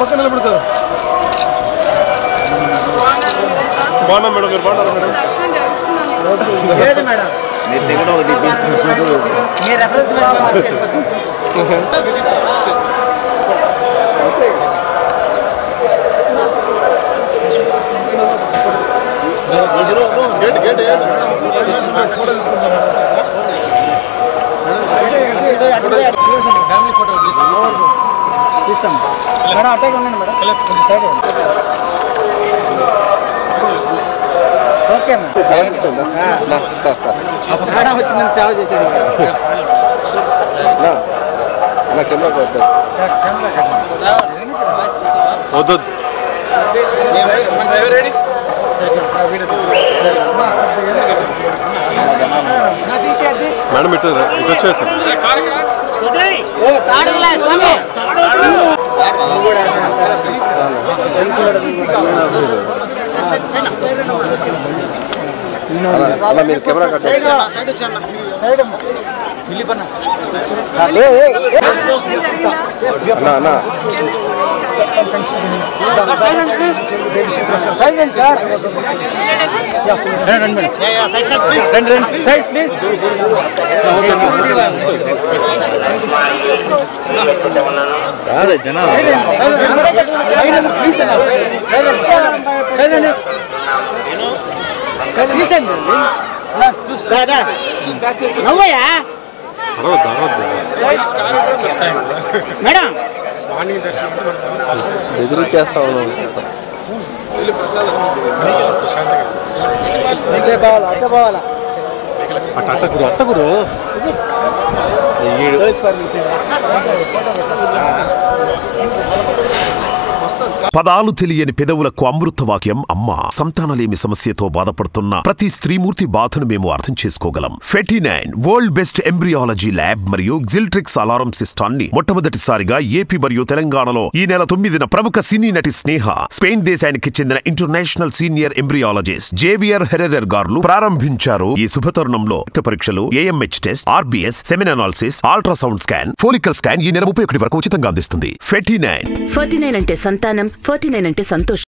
పక్కన నిలబడతారు బాగున్నా మేడం మీరు బాగున్నారా మేడం ఫ్యామిలీ ఫోటో తీస్తాం మేడం అట్టే ఉండండి మేడం కొంచెం సైడ్ ఓకే మేడం వచ్చిందని సేవ చేసేది మేడం ఇటు వచ్చేసి అలా మీరు కెమెరా మేడం ఎదురు చేస్తా ఉన్నాం అట్టగురు పదాలు తెలియని పెదవులకు అమృత వాక్యం అమ్మ. సంతానలేమి సమస్యతో బాధపడుతున్న ప్రతి స్త్రీమూర్తి బాధను మేము అర్థం చేసుకోగలం. Fertinine world best embryology lab మరియు జిల్ట్రిక్స్ అలారం సిస్టాన్ని మొట్టమొదటిసారిగా ఏపీ మరియు తెలంగాణలో ఈ నెల 9న ప్రముఖ సినీ నటి స్నేహ, స్పెయిన్ దేశానికి చెందిన international senior embryologist Javier Herrera గారు ప్రారంభించారు. ఈ శుభతరుణంలో రక్త పరీక్షలు, AMH test, RBS, సెమిన్ analysis, ultrasound scan, follicle scan ఈ నెల 31 వరకు ఉచితంగా అందిస్తుంది. ఫెర్టినైన్ అంటే సంతానం, 49 అంటే సంతోషం.